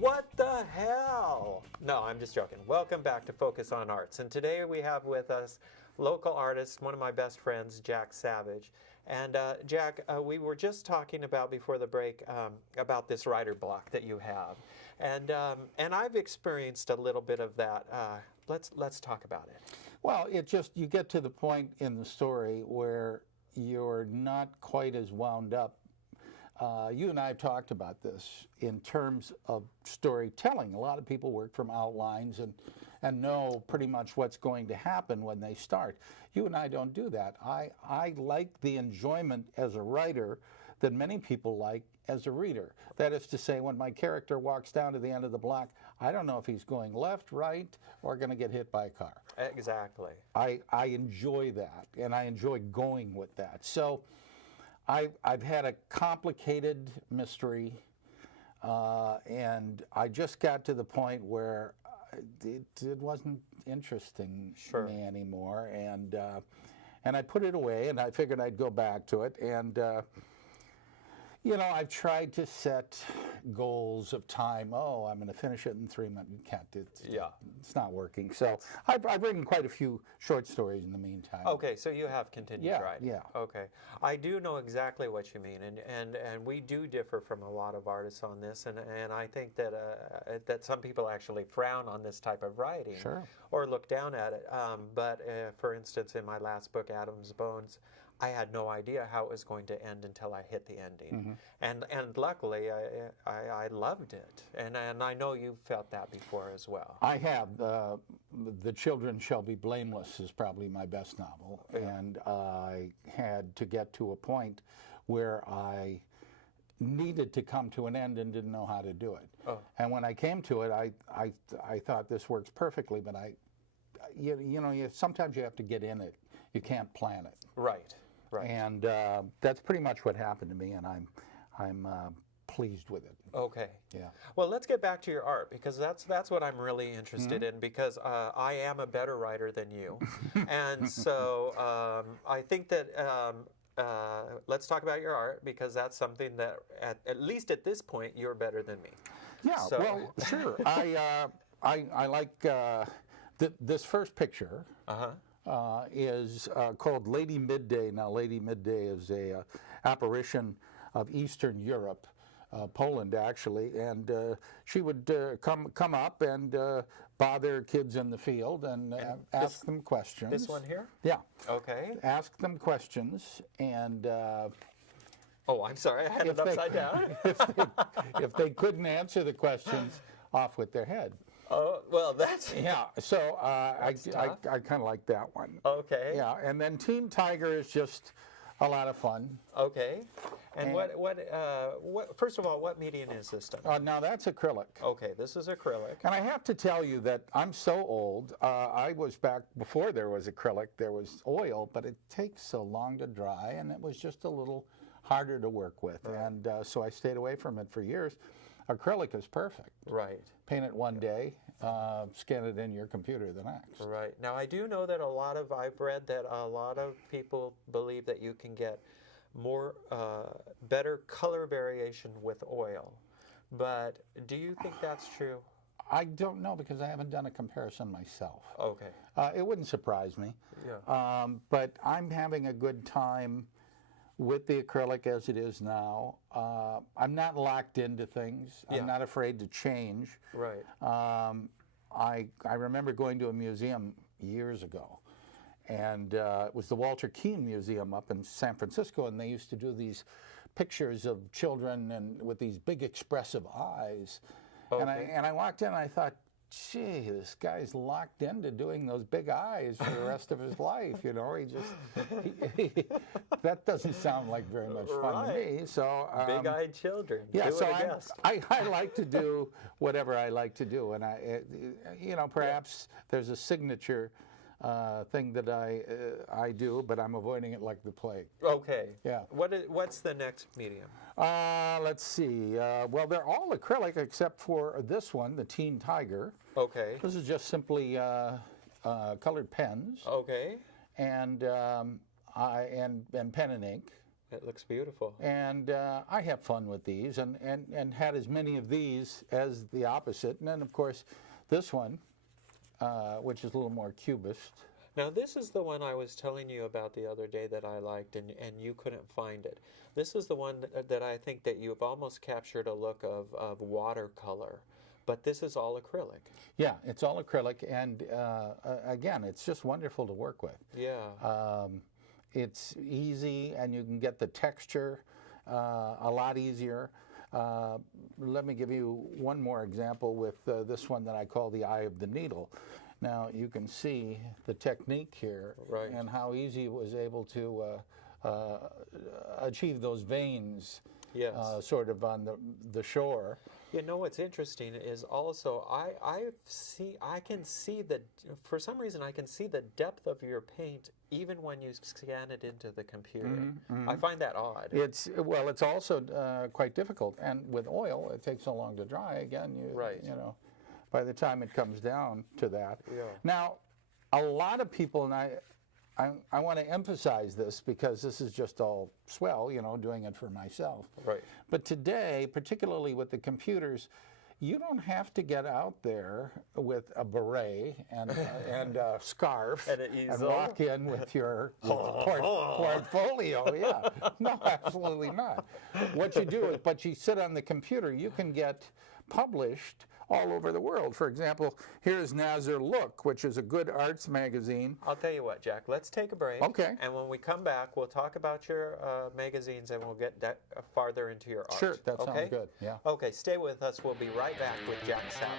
What the hell? No, I'm just joking. Welcome back to Focus on Arts. And today we have with us local artist, one of my best friends, Jack Savage. And Jack, we were just talking about before the break about this writer block that you have. And I've experienced a little bit of that. Let's talk about it. Well, you get to the point in the story where you're not quite as wound up. You and I have talked about this in terms of storytelling. A lot of people work from outlines and know pretty much what's going to happen when they start. You and I don't do that. I like the enjoyment as a writer that many people like as a reader. That is to say, when my character walks down to the end of the block, I don't know if he's going left, right, or going to get hit by a car. Exactly. I enjoy that, and I enjoy going with that. So I've had a complicated mystery, and I just got to the point where it wasn't interesting me anymore, and I put it away, and I figured I'd go back to it, and you know, I've tried to set goals of time. Oh, I'm going to finish it in 3 months. You can't do it. Yeah. It's not working. So I've written quite a few short stories in the meantime. Okay, so you have continued writing. Yeah. Okay. I do know exactly what you mean, and we do differ from a lot of artists on this, and I think that some people actually frown on this type of writing or look down at it. But for instance, in my last book, Adam's Bones, I had no idea how it was going to end until I hit the ending, and luckily I loved it, and I know you've felt that before as well. I have. The Children Shall Be Blameless is probably my best novel, and I had to get to a point where I needed to come to an end and didn't know how to do it. And when I came to it, I thought this works perfectly, but you know, sometimes you have to get in it. You can't plan it. Right. And that's pretty much what happened to me, and I'm pleased with it. Okay. Yeah. Well, let's get back to your art, because that's what I'm really interested in, because I am a better writer than you, and so I think that let's talk about your art, because that's something that at least at this point you're better than me. Yeah. So. Well, sure. I like this first picture. Is called Lady Midday. Now, Lady Midday is a apparition of Eastern Europe, Poland actually, and she would come up and bother kids in the field and ask them questions. This one here? Yeah. Okay. Ask them questions, and oh, I'm sorry, I had it upside down. if they couldn't answer the questions, off with their head. Oh, well, that's... Yeah, so I kind of like that one. Okay. Yeah, and then Teen Tiger is just a lot of fun. Okay. And what first of all, what medium is this done? Now that's acrylic. Okay, this is acrylic. And I have to tell you that I'm so old. I was back before there was acrylic. There was oil, but it takes so long to dry, and it was just a little harder to work with. And so I stayed away from it for years. Acrylic is perfect. Right. Paint it one day, scan it in your computer the next. Right. Now, I do know that I've read that a lot of people believe that you can get more, better color variation with oil. But do you think that's true? I don't know, because I haven't done a comparison myself. Okay. It wouldn't surprise me. Yeah. But I'm having a good time with the acrylic as it is now. I'm not locked into things. I'm not afraid to change. Right. I remember going to a museum years ago, and it was the Walter Keane Museum up in San Francisco, and they used to do these pictures of children and with these big expressive eyes. Okay. And I walked in and I thought, gee, this guy's locked into doing those big eyes for the rest of his life. You know, that doesn't sound like very much fun to me. So big-eyed children. Yeah, do so I like to do whatever I like to do, and you know, perhaps there's a signature thing that I do, but I'm avoiding it like the plague. Okay. Yeah. What's the next medium? Let's see. Well, they're all acrylic except for this one, the Teen Tiger. Okay. This is just simply colored pens. Okay. And pen and ink. It looks beautiful. And I have fun with these, and had as many of these as the opposite. And then, of course, this one, which is a little more cubist. Now, this is the one I was telling you about the other day that I liked, and you couldn't find it. This is the one that I think that you've almost captured a look of watercolor, but this is all acrylic. Yeah, it's all acrylic, and again, it's just wonderful to work with. Yeah. It's easy, and you can get the texture a lot easier. Let me give you one more example with this one that I call the eye of the needle. Now, you can see the technique here, right, and how easy it was able to achieve those veins, yes, sort of on the shore. You know what's interesting is also I can see that for some reason I can see the depth of your paint even when you scan it into the computer. Mm-hmm, mm-hmm. I find that odd. It's also quite difficult, and with oil it takes so long to dry. Again, you know, by the time it comes down to that. Yeah. Now, a lot of people, and I want to emphasize this because this is just all swell, you know, doing it for myself. Right. But today, particularly with the computers, you don't have to get out there with a beret and a scarf and walk in with your portfolio. Yeah, no, absolutely not. What you do is, but you sit on the computer, you can get published all over the world. For example, here's Nazar Look, which is a good arts magazine. I'll tell you what, Jack, let's take a break. Okay. And when we come back, we'll talk about your magazines, and we'll get farther into your art. Sure, that sounds good. Yeah. Okay, stay with us. We'll be right back with Jack Savage.